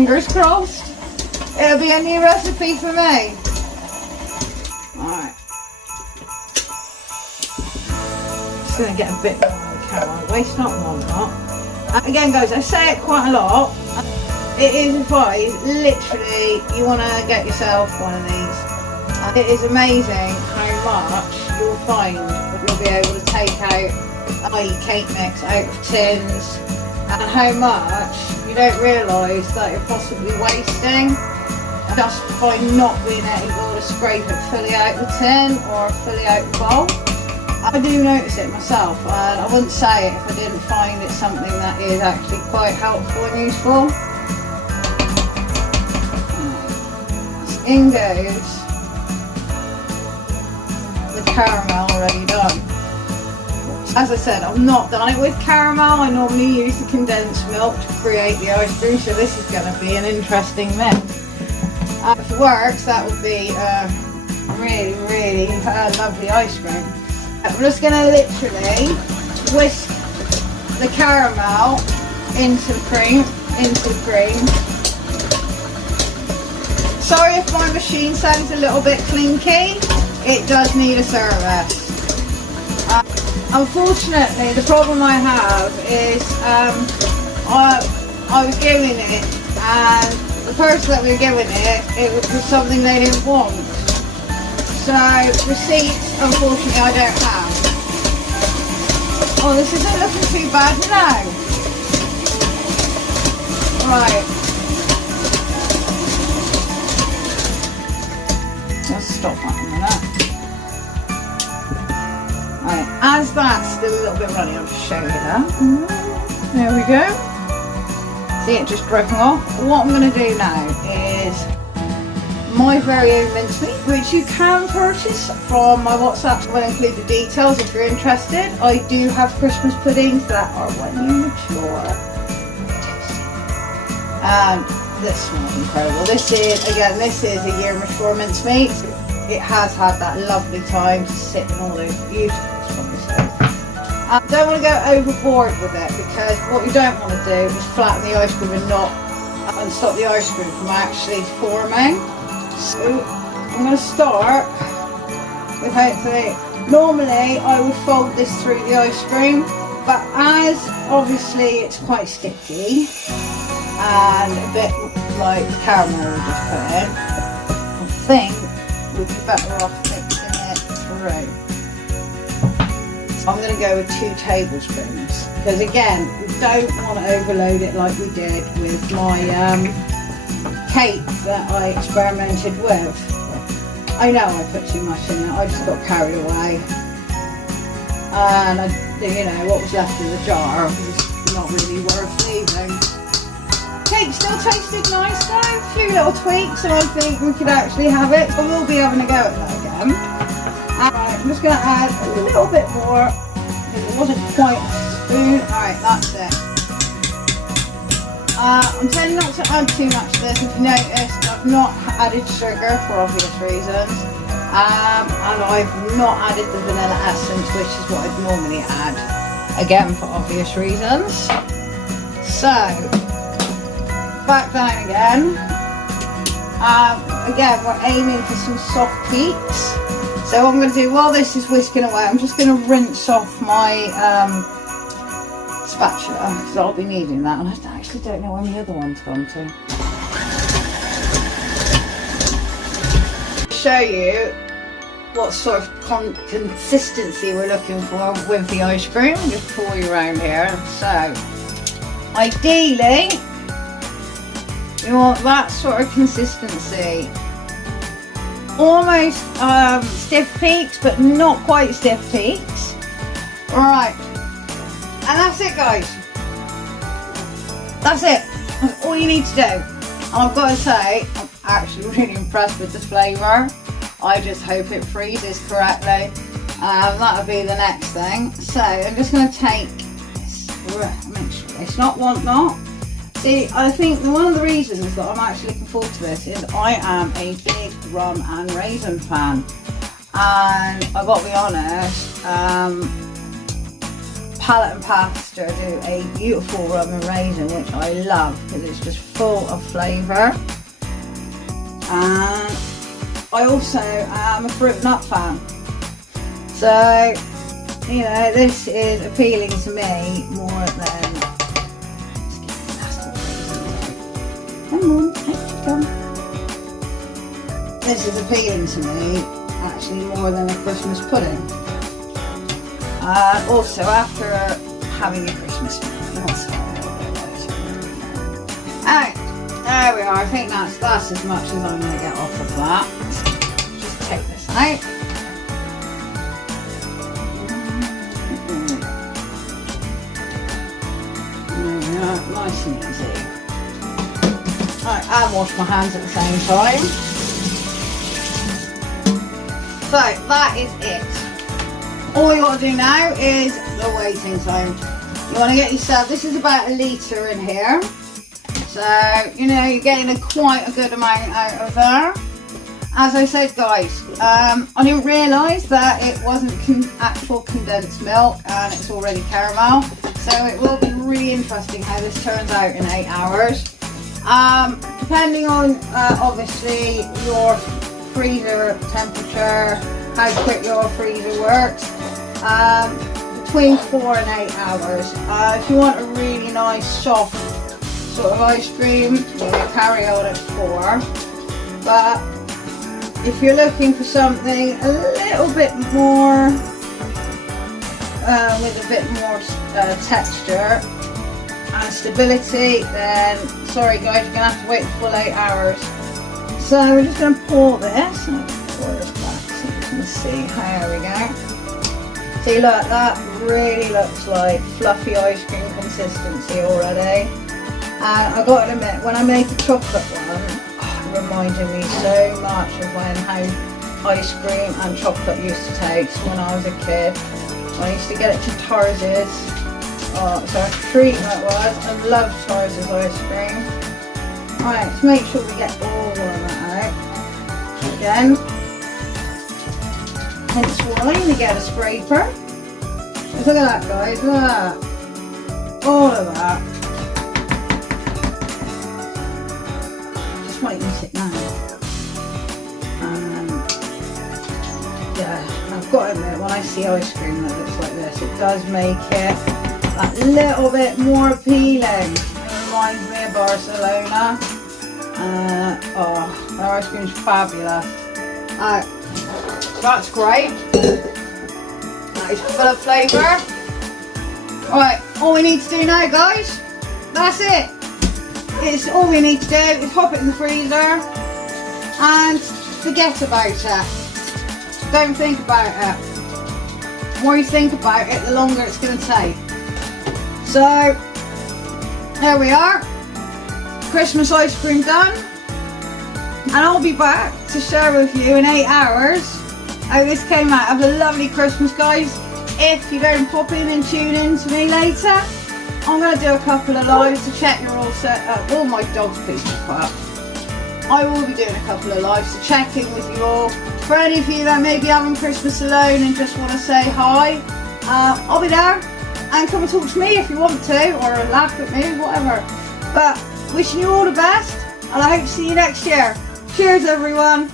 Fingers crossed. It'll be a new recipe for me. Alright. Just going to get a bit more of the caramel. Waste not, want not. Again, guys, I say it quite a lot. It is advised, literally, you want to get yourself one of these. And it is amazing how much you'll find that you'll be able to take out cake mix out of tins, and how much you don't realise that you're possibly wasting just by not being able to scrape it fully out the tin or fully out the bowl. I do notice it myself, and I wouldn't say it if I didn't find it something that is actually quite helpful and useful. In goes the caramel already done. As I said, I've not done it with caramel. I normally use the condensed milk to create the ice cream, so this is going to be an interesting mix. If it works, that would be really, really lovely ice cream. I'm just going to literally whisk the caramel into the cream, Sorry if my machine sounds a little bit clinky, it does need a service. Unfortunately, the problem I have is I was giving it, and the person that we were giving it was something they didn't want. So, receipts, unfortunately, I don't have. Oh, this isn't looking too bad now. Right. Let's stop that in a minute. Right, as that's still a little bit runny, I'll just show you that. There we go. See it just broken off. What I'm going to do now is my very own mincemeat, which you can purchase from my WhatsApp. I will include the details if you're interested. I do have Christmas puddings that are when you mature. And this smells incredible. This is a year mature mincemeat. It has had that lovely time to sit in all those beautiful spices. Don't want to go overboard with it, because what you don't want to do is flatten the ice cream and stop the ice cream from actually forming. So I'm going to start with hopefully, normally I would fold this through the ice cream, but as obviously it's quite sticky and a bit like the caramel we just put in, I think we'd be better off mixing it through. So I'm going to go with 2 tablespoons, because again, we don't want to overload it like we did with my cake that I experimented with. I know I put too much in it, I just got carried away, and what was left in the jar was not really worth leaving. Cake still tasted nice though, a few little tweaks, and I think we could actually have it, so we'll be having a go at that again. Alright, I'm just going to add a little bit more, because it wasn't quite a spoon. Alright, that's it. I'm tending not to add too much of this. If you noticed, I've not added sugar for obvious reasons, and I've not added the vanilla essence, which is what I'd normally add, again for obvious reasons. So, back down again. Again, we're aiming for some soft peaks. So what I'm going to do while this is whisking away, I'm just going to rinse off my spatula, because I'll be needing that, and I actually don't know when the other one's gone to. Show you what sort of consistency we're looking for with the ice cream. Just pour you around here. So ideally you want that sort of consistency, almost stiff peaks but not quite stiff peaks. Right, and that's it guys, that's it, that's all you need to do. And I've got to say, I'm actually really impressed with the flavour. I just hope it freezes correctly. That'll be the next thing. So I'm just going to take this, make sure it's not want not. See, I think one of the reasons that I'm actually looking forward to this is I am a big rum and raisin fan. And I've got to be honest, palette and pasture do a beautiful rum and raisin, which I love because it's just full of flavour. And I also am a fruit nut fan, so you know this is appealing to me more than. Come on, come. This is appealing to me actually more than a Christmas pudding. Also, after having a Christmas meal, alright, there we are. I think that's as much as I'm going to get off of that. Just take this out. There we are, nice and easy. Right, and wash my hands at the same time. So that is it. All you got to do now is the waiting time. You want to get yourself, this is about 1 litre in here. So, you know, you're getting quite a good amount out of there. As I said, guys, I didn't realise that it wasn't actual condensed milk and it's already caramel. So it will be really interesting how this turns out in 8 hours. Depending on, obviously, your freezer temperature, how quick your freezer works, between 4 and 8 hours. If you want a really nice soft sort of ice cream, you can carry on at 4. But if you're looking for something a little bit more, with a bit more texture and stability, then sorry guys, you're going to have to wait the full 8 hours. So we're just going to pour this. I'll pour this back so you can see. There we go. See, look, that really looks like fluffy ice cream consistency already. And I've got to admit, when I made the chocolate one, it reminded me so much of how ice cream and chocolate used to taste when I was a kid. I used to get it to Tarz's. Oh, so a treat that was. I love Tarz's ice cream. Right, let's make sure we get all of that out. Again, hence why we get a scraper. Just look at that, guys. Look at that. All of that. Just might use it now. Yeah, I've got to admit, when I see ice cream that looks like this, it does make it that little bit more appealing. It reminds me of Barcelona. Oh, their ice cream is fabulous. That's great. That is full of flavour. Right, all we need to do now, guys, that's it. It's all we need to do is pop it in the freezer and forget about it. Don't think about it. The more you think about it, the longer it's going to take. So, there we are. Christmas ice cream done. And I'll be back to share with you in 8 hours how this came out. Have a lovely Christmas, guys. If you don't pop in and tune in to me later, I'm going to do a couple of lives to check you're all set up. All my dog's piece of crap. I will be doing a couple of lives to check in with you all. For any of you that may be having Christmas alone and just want to say hi, I'll be there. And come and talk to me if you want to, or laugh at me, whatever. But wishing you all the best, and I hope to see you next year. Cheers, everyone.